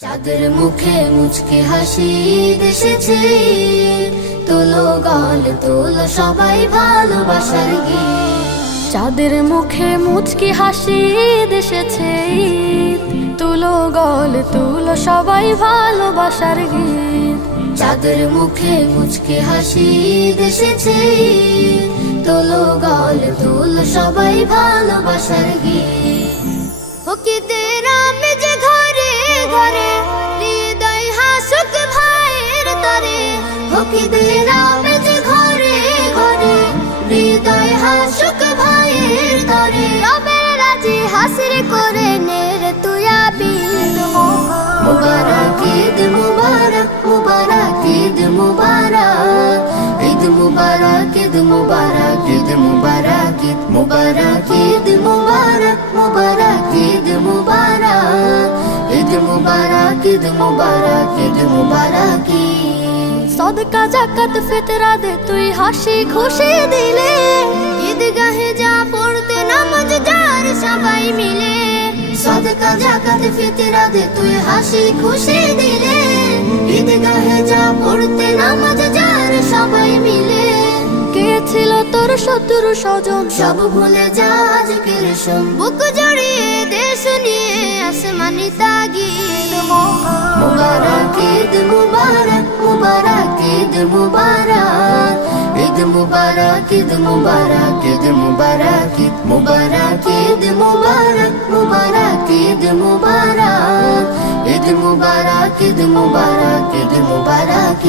চাঁদের মুখে মুচকি হাসি দেশেছে, তোলো গাল তোলো সবাই ভালোবাসার গীত। চাঁদের মুখে মুচকি হাসি দেশেছে, তুলো গল তুলো সবাই ভালোবাসার গীত। চাঁদের মুখে মুচকি হাসি দেশেছে, তোলো গাল তোলো সবাই ভালোবাসার গীত। হকিদের আমেজ ঘরে ঘরে, হৃদয় হাসুক ভাইয়ের তরে। হকিদের আমেজ ঘরে ঘরে, হৃদয় হাসুক ভাইয়ের তরে। রবের রাজি হাসির করে নে রে তুই আবিদ। মুবারক ঈদ মুবারক, মুবারক ঈদ মুবারক, ঈদ মুবারক ঈদ মুবারক, ঈদ মুবারক ঈদ মুবারক, ঈদ মুবারক মুবারক ঈদ মুবারক, ঈদ মুবারক ঈদ মুবারক, ঈদ মুবারক। সদকা জাকাত ফিতরা দে তুই হাসি খুশি দিলে, ঈদগাহে যা পড়তে নামাজ যার সবাই মিলে। সদকা জাকাত ফিতরা দে তুই হাসি খুশি দিলে, ঈদগাহে যা পড়তে নামাজ যার সবাই মিলে। কে ছিল তোর শত্রু স্বজন সব ভুলে যা আজকের শোন, বুক জড়িয়ে দেশ নিয়ে আসমানি তাগিদ। মুবারক ঈদ মুবারক, মুবারক ঈদ মুবারক, ঈদ মুবারক ঈদ মুবারক, ঈদ মুবারক ঈদ মুবারক, ঈদ মুবারক মুবারক ঈদ মুবারক, ঈদ মুবারক ঈদ মুবারক, ঈদ মুবারক।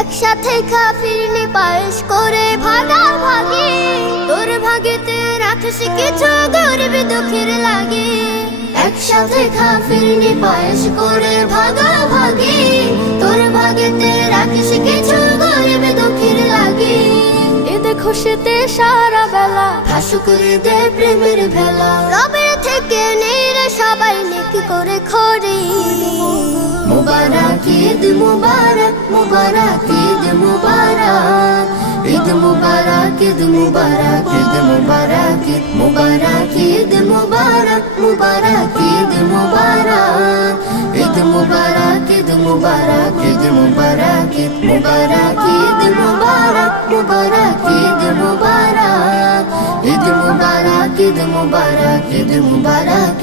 একসাথে খাফিরনি পায়েস করে ভাগাভাগি, তোর ভাগেতে রাখিস কিছু গরিব দুঃখের লাগে। একসাথে খাফিরনি পায়েস করে ভাগাভাগি, তোর ভাগেতে রাখিস কিছু গরিব দুঃখের লাগে। এতে খুশিতে সারা বেলা হাসুক দে প্রেমের ভেলা, রবের থেকে নেই সবাই নেকি করে খড়ি। মুবারক ঈদ মুবারক, মুবারক ঈদ মুবারক, ঈদ মুবারক ঈদ মুবারক, ঈদ মুবারক ঈদ মুবারক, ঈদ মুবারক মুবারক ঈদ মুবারক, ঈদ মুবারক ঈদ মুবারক, ঈদ মুবারক ঈদ মুবারক, ঈদ মুবারক মুবারক ঈদ মুবারক, ঈদ মুবারক ঈদ মুবারক, ঈদ মুবারক।